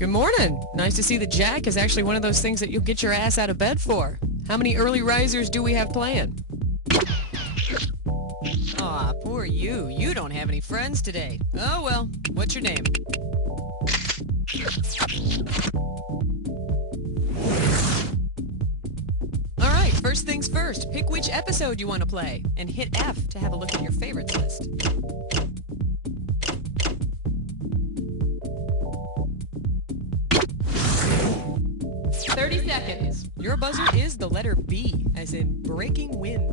Good morning. Nice to see that Jack is actually one of those things that you'll get your ass out of bed for. How many early risers do we have playing? Aw, poor you. You don't have any friends today. Oh well, what's your name? Alright, first things first. Pick which episode you want to play, and hit F to have a look at your favorites list. 30 seconds. Your buzzer is the letter B, as in breaking wind.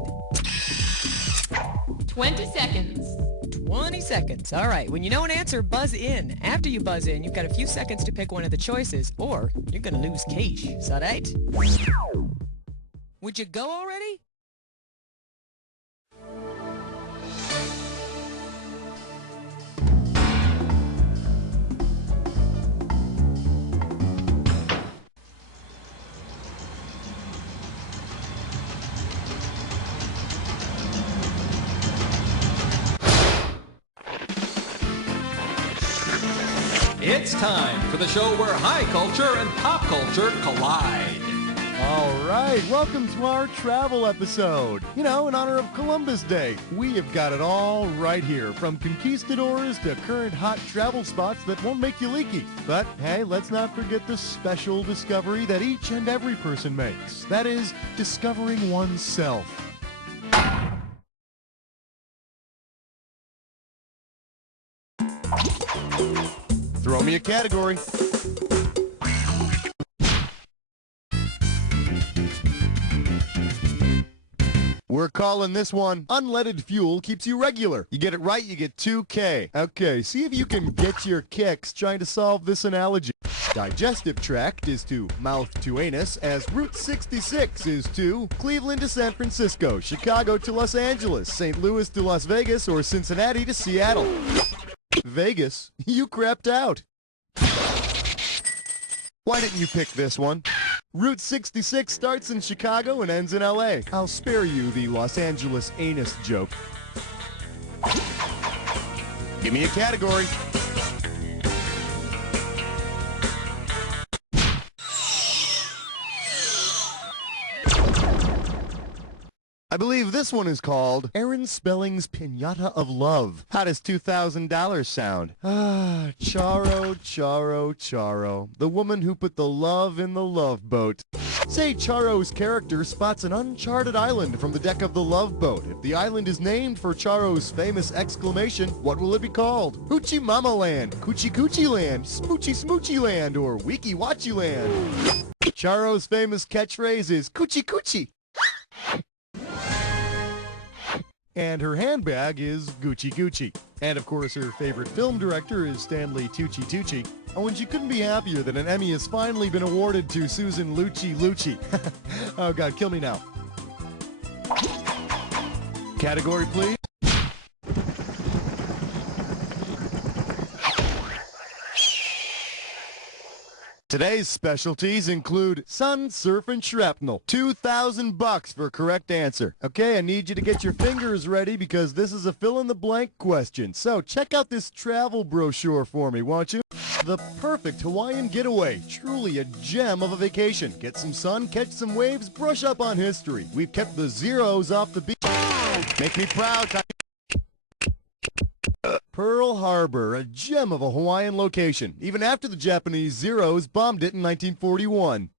20 seconds. 20 seconds. All right. When you know an answer, buzz in. After you buzz in, you've got a few seconds to pick one of the choices, or you're going to lose cash. Is that right? Would you go already? It's time for the show where high culture and pop culture collide. All right, welcome to our travel episode. You know, in honor of Columbus Day, we have got it all right here, from conquistadors to current hot travel spots that won't make you leaky. But hey, let's not forget the special discovery that each and every person makes. That is, discovering oneself. Throw me a category. We're calling this one Unleaded Fuel Keeps You Regular. You get it right, you get 2K. Okay, see if you can get your kicks trying to solve this analogy. Digestive tract is to mouth to anus, as Route 66 is to Cleveland to San Francisco, Chicago to Los Angeles, St. Louis to Las Vegas, or Cincinnati to Seattle. Vegas, you crapped out. Why didn't you pick this one? Route 66 starts in Chicago and ends in LA. I'll spare you the Los Angeles anus joke. Give me a category. I believe this one is called Aaron Spelling's Pinata of Love. How does $2,000 sound? Ah, Charo, Charo, Charo. The woman who put the love in the love boat. Say Charo's character spots an uncharted island from the deck of the love boat. If the island is named for Charo's famous exclamation, what will it be called? Hoochie Mama Land, Coochie Coochie Land, Smoochy Smoochy Land, or Wiki Watchy Land? Charo's famous catchphrase is Coochie Coochie. And her handbag is Gucci Gucci. And of course her favorite film director is Stanley Tucci Tucci. Oh, and she couldn't be happier that an Emmy has finally been awarded to Susan Lucci Lucci. Oh God, kill me now. Category, please. Today's specialties include sun, surf, and shrapnel. $2,000 for a correct answer. Okay, I need you to get your fingers ready because this is a fill-in-the-blank question. So check out this travel brochure for me, won't you? The perfect Hawaiian getaway. Truly a gem of a vacation. Get some sun, catch some waves, brush up on history. We've kept the zeros off the beach. Make me proud. Pearl Harbor, a gem of a Hawaiian location, even after the Japanese Zeros bombed it in 1941.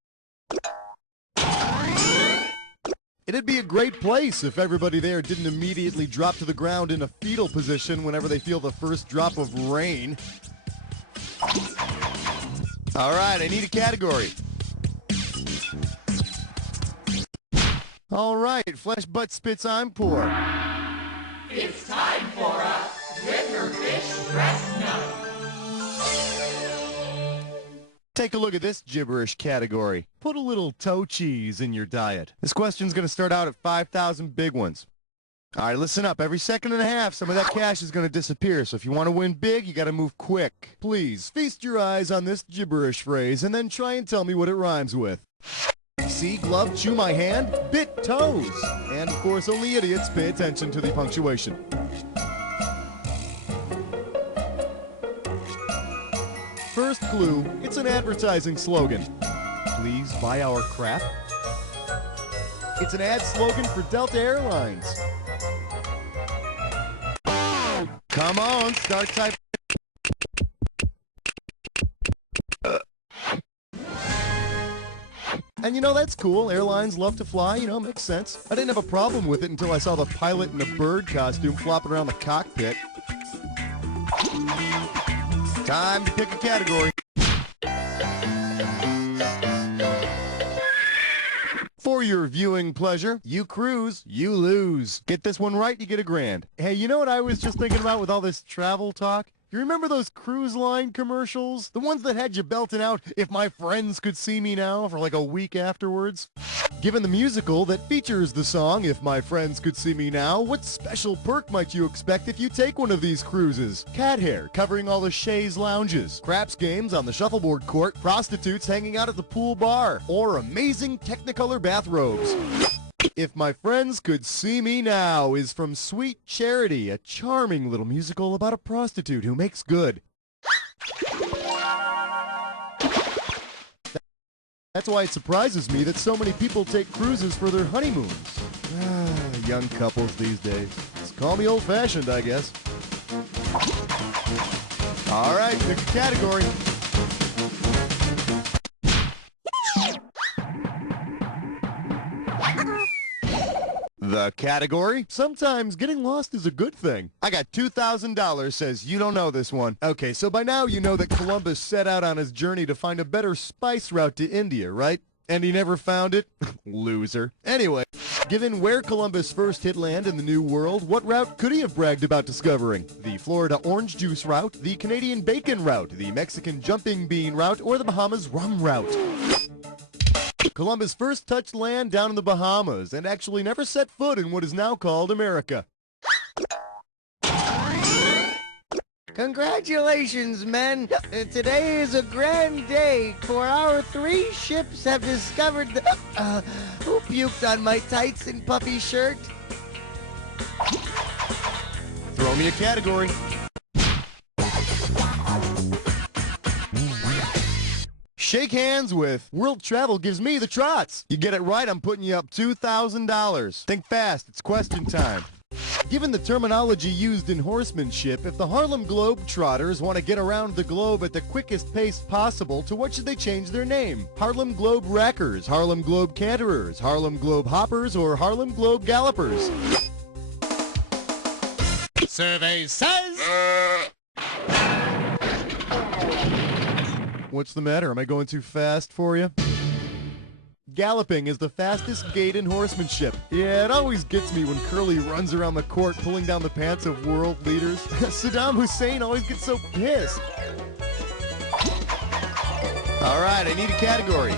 It'd be a great place if everybody there didn't immediately drop to the ground in a fetal position whenever they feel the first drop of rain. All right, I need a category. All right, flesh, butt, spits, I'm poor. It's time for a Riverfish Breast Note. Take a look at this gibberish category. Put a little toe cheese in your diet. This question's going to start out at 5,000 big ones. All right, listen up. Every second and a half, some of that cash is going to disappear. So if you want to win big, you got to move quick. Please, feast your eyes on this gibberish phrase and then try and tell me what it rhymes with. See, glove, chew my hand, bit toes. And of course, only idiots pay attention to the punctuation. First clue, it's an advertising slogan. Please buy our crap. It's an ad slogan for Delta Airlines. Come on, start typing. And you know, that's cool. Airlines love to fly, you know, makes sense. I didn't have a problem with it until I saw the pilot in a bird costume flopping around the cockpit. Time to pick a category. For your viewing pleasure, you cruise, you lose. Get this one right, you get $1,000. Hey, you know what I was just thinking about with all this travel talk? You remember those cruise line commercials? The ones that had you belting out, "If my friends could see me now," for like a week afterwards? Given the musical that features the song, "If My Friends Could See Me Now," what special perk might you expect if you take one of these cruises? Cat hair covering all the chaise lounges, craps games on the shuffleboard court, prostitutes hanging out at the pool bar, or amazing Technicolor bathrobes. If My Friends Could See Me Now is from Sweet Charity, a charming little musical about a prostitute who makes good. That's why it surprises me that so many people take cruises for their honeymoons. Young couples these days. Just call me old-fashioned, I guess. All right, pick a category. The category? Sometimes getting lost is a good thing. I got $2,000, says you don't know this one. Okay, so by now you know that Columbus set out on his journey to find a better spice route to India, right? And he never found it? Loser. Anyway, given where Columbus first hit land in the New World, what route could he have bragged about discovering? The Florida orange juice route, the Canadian bacon route, the Mexican jumping bean route, or the Bahamas rum route? Columbus first touched land down in the Bahamas and actually never set foot in what is now called America. Congratulations, men. Today is a grand day, for our 3 ships have discovered the... who puked on my tights and puffy shirt? Throw me a category. Shake hands with World Travel Gives Me the Trots. You get it right, I'm putting you up $2,000. Think fast, it's question time. Given the terminology used in horsemanship, if the Harlem Globetrotters want to get around the globe at the quickest pace possible, to what should they change their name? Harlem Globe Rackers, Harlem Globe Canterers, Harlem Globe Hoppers, or Harlem Globe Gallopers? Survey says... What's the matter? Am I going too fast for you? Galloping is the fastest gait in horsemanship. Yeah, it always gets me when Curly runs around the court pulling down the pants of world leaders. Saddam Hussein always gets so pissed. All right, I need a category.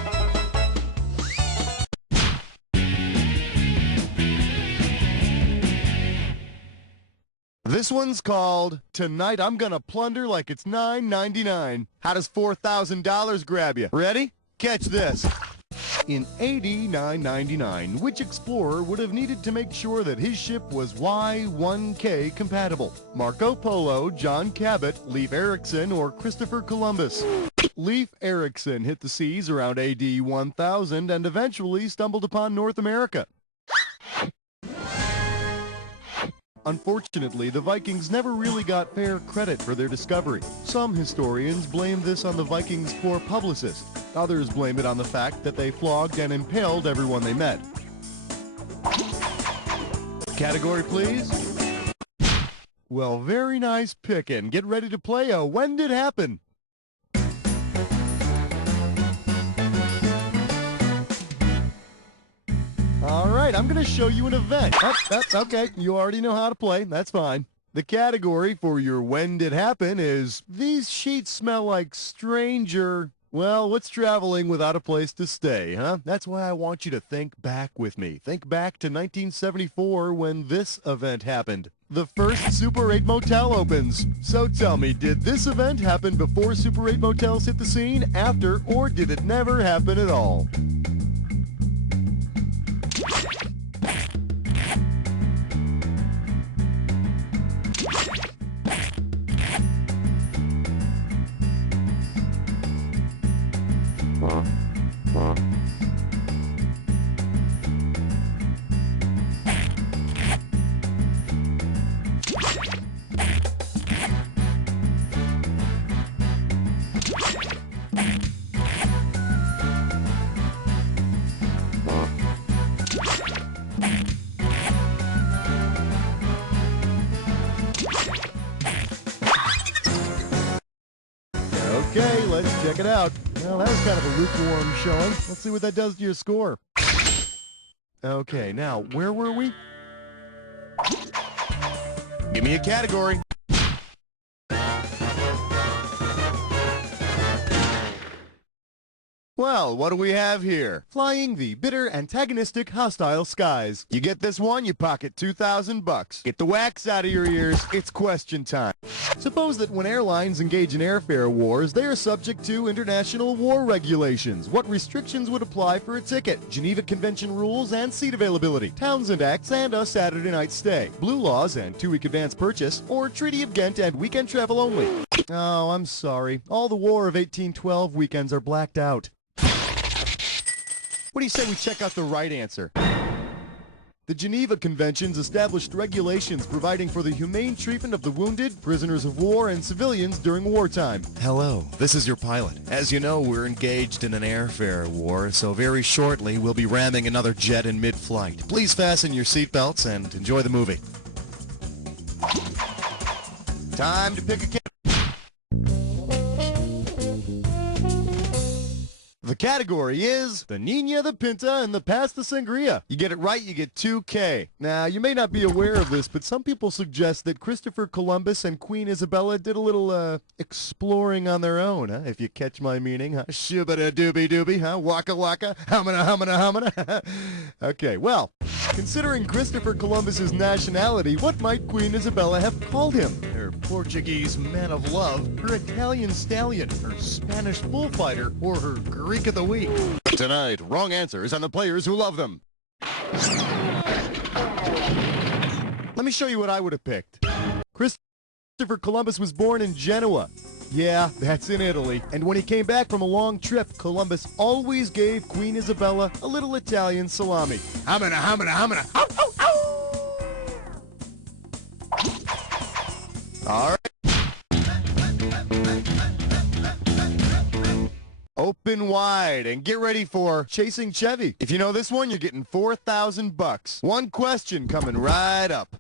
This one's called Tonight I'm Gonna Plunder Like It's $9.99. How does $4,000 grab you? Ready? Catch this. In AD 999, which explorer would have needed to make sure that his ship was Y1K compatible? Marco Polo, John Cabot, Leif Erikson, or Christopher Columbus? Leif Erikson hit the seas around AD 1000 and eventually stumbled upon North America. Unfortunately, the Vikings never really got fair credit for their discovery. Some historians blame this on the Vikings' poor publicist. Others blame it on the fact that they flogged and impaled everyone they met. Category, please. Well, very nice pickin'. Get ready to play a When Did Happen? All right, I'm going to show you an event. Oh, that's okay. You already know how to play. That's fine. The category for your When Did Happen is These Sheets Smell Like Stranger. Well, what's traveling without a place to stay, huh? That's why I want you to think back with me. Think back to 1974 when this event happened. The first Super 8 motel opens. So tell me, did this event happen before Super 8 motels hit the scene, after, or did it never happen at all? Okay, let's check it out. Well, that was kind of a lukewarm showing. Let's see what that does to your score. Okay, now, where were we? Give me a category. Well, what do we have here? Flying the bitter, antagonistic, hostile skies. You get this one, you pocket $2,000. Get the wax out of your ears, it's question time. Suppose that when airlines engage in airfare wars, they are subject to international war regulations. What restrictions would apply for a ticket? Geneva Convention rules and seat availability. Townsend Acts and a Saturday night stay. Blue laws and 2-week advance purchase. Or Treaty of Ghent and weekend travel only. Oh, I'm sorry. All the War of 1812 weekends are blacked out. What do you say we check out the right answer? The Geneva Conventions established regulations providing for the humane treatment of the wounded, prisoners of war, and civilians during wartime. Hello, this is your pilot. As you know, we're engaged in an airfare war, so very shortly we'll be ramming another jet in mid-flight. Please fasten your seatbelts and enjoy the movie. Time to pick a category. The category is the Nina, the Pinta, and the Pasta Sangria. You get it right, you get $2K. Now, you may not be aware of this, but some people suggest that Christopher Columbus and Queen Isabella did a little, exploring on their own, huh? If you catch my meaning, huh? Shubba-da-dooby-dooby, huh? Waka-waka, humana-humana-humana. Okay, well, considering Christopher Columbus's nationality, what might Queen Isabella have called him? Her Portuguese man of love, her Italian stallion, her Spanish bullfighter, or her Greek of the week? Tonight, wrong answers and the players who love them. Let me show you what I would have picked. Christopher Columbus was born in Genoa. Yeah, that's in Italy. And when he came back from a long trip, Columbus always gave Queen Isabella a little Italian salami. Hamina, hamina, hamina. Ow, ow, ow. All right. Open wide and get ready for Chasing Chevy. If you know this one, you're getting $4,000. One question coming right up.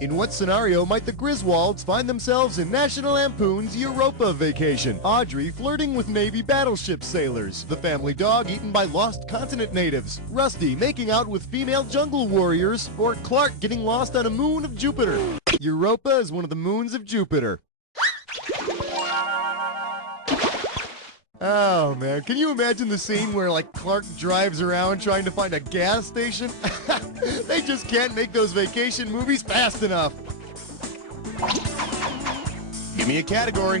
In what scenario might the Griswolds find themselves in National Lampoon's Europa Vacation? Audrey flirting with Navy battleship sailors. The family dog eaten by lost continent natives. Rusty making out with female jungle warriors. Or Clark getting lost on a moon of Jupiter. Europa is one of the moons of Jupiter. Oh, man. Can you imagine the scene where, like, Clark drives around trying to find a gas station? They just can't make those vacation movies fast enough. Give me a category.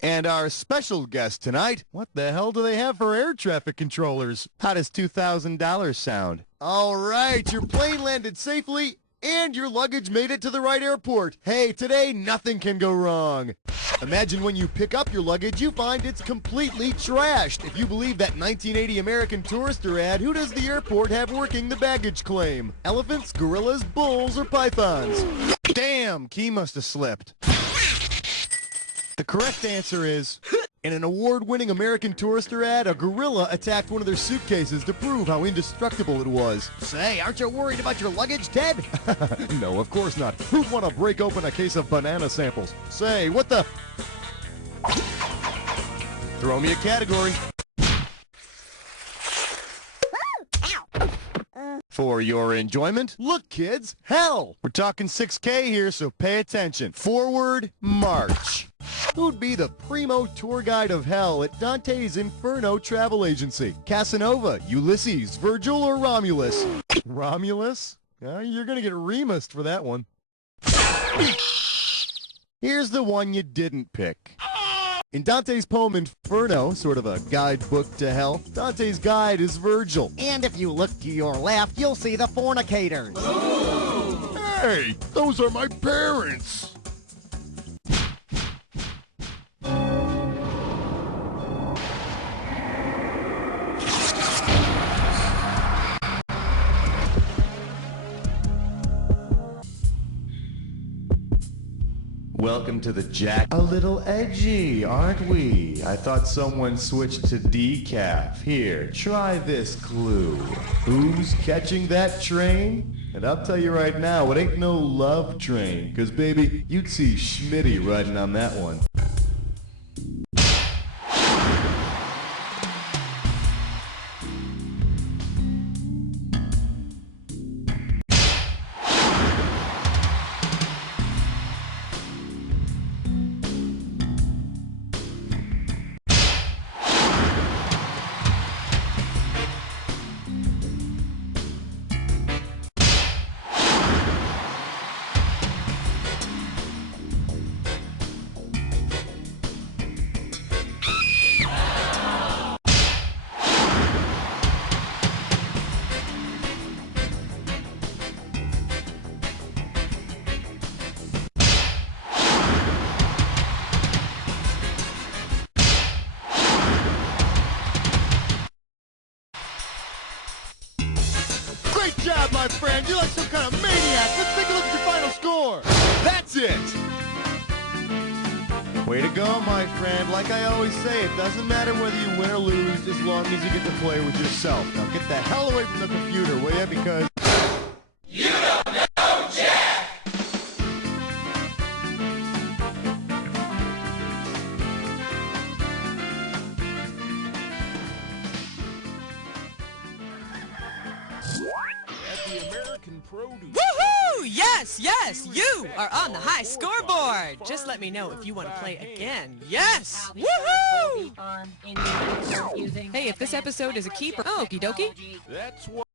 And our special guest tonight, what the hell do they have for air traffic controllers? How does $2,000 sound? All right, your plane landed safely. And your luggage made it to the right airport. Hey, today nothing can go wrong. Imagine when you pick up your luggage, you find it's completely trashed. If you believe that 1980 American Tourister ad, who does the airport have working the baggage claim? Elephants, gorillas, bulls, or pythons? Damn, key must have slipped. The correct answer is, in an award-winning American Tourister ad, a gorilla attacked one of their suitcases to prove how indestructible it was. Say, aren't you worried about your luggage, Ted? No, of course not. Who'd want to break open a case of banana samples? Say, what the... Throw me a category. For your enjoyment, look, kids, hell! We're talking 6K here, so pay attention. Forward march. Who'd be the primo tour guide of hell at Dante's Inferno travel agency? Casanova, Ulysses, Virgil, or Romulus? Romulus? You're gonna get Remus for that one. Here's the one you didn't pick. In Dante's poem Inferno, sort of a guidebook to hell, Dante's guide is Virgil. And if you look to your left, you'll see the fornicators. Hey, those are my parents. Welcome to the Jack. A little edgy, aren't we? I thought someone switched to decaf. Here, try this clue. Who's catching that train? And I'll tell you right now, it ain't no love train. 'Cause baby, you'd see Schmitty riding on that one. Great job, my friend. You're like some kind of maniac. Let's take a look at your final score. That's it. Way to go, my friend. Like I always say, it doesn't matter whether you win or lose as long as you get to play with yourself. Now get the hell away from the computer, will ya? Because... You don't know Jack! Woohoo! Yes, yes, you are on the high scoreboard. Just let me know if you want to play again. Yes! Woohoo! Hey, if this episode is a keeper, okie dokie. That's what